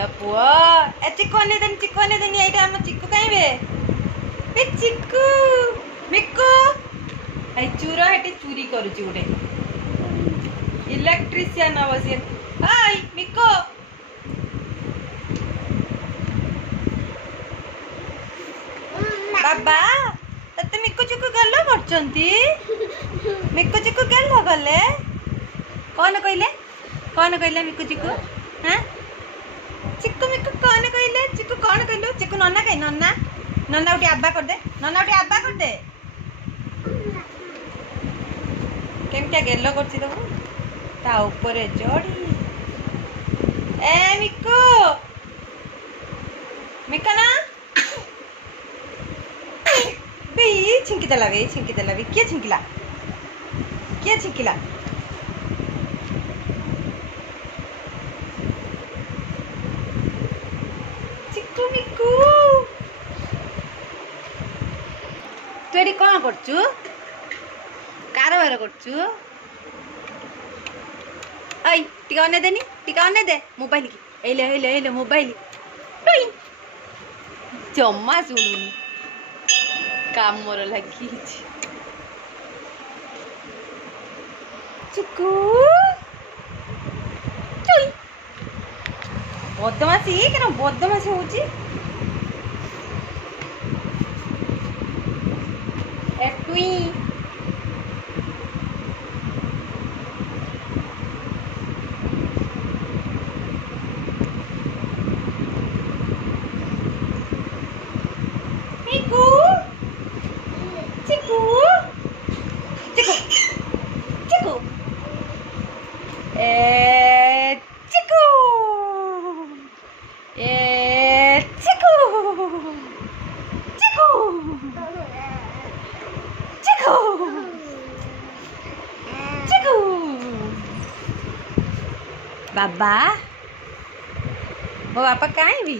बड़ पुआ ए चिक्कू ने देनी एटा हम चिक्कू काइबे ए चिक्कू मिक्कू ए चूरा हेटी चोरी करूची गोटे इलेक्ट्रिशियन अवश्य हाय मिक्कू बाबा तते मिक्कू चिक्कू गल्लो करचंती मिक्कू चिक्कू गल्लो गले कौन कहले मिक्कू चिक्कू हां चिक्कू मिक्कू कौन कहले चिक्कू कौन कहलो चिक्कू नन्ना कहि नन्ना नन्ना उठी आब्बा कर दे केमटा गेलो करछि तो ता ऊपर चढ़ी ए मिक्कू मिक्का ना बे छिंकी देला बे के छिंकिला चिक्कू मिक्कू तू एटी कौन करचु कारबार करचु आई टिका अने दे मोबाइल की एले मोबाइल जम्मा सुनुनी काम मोर लगी चिक्कू बदमाशी क्या बदमाशी होची एटुई मिक्कू चिक्कू ए चिक्कू बाबा वो बापा कहाँ भी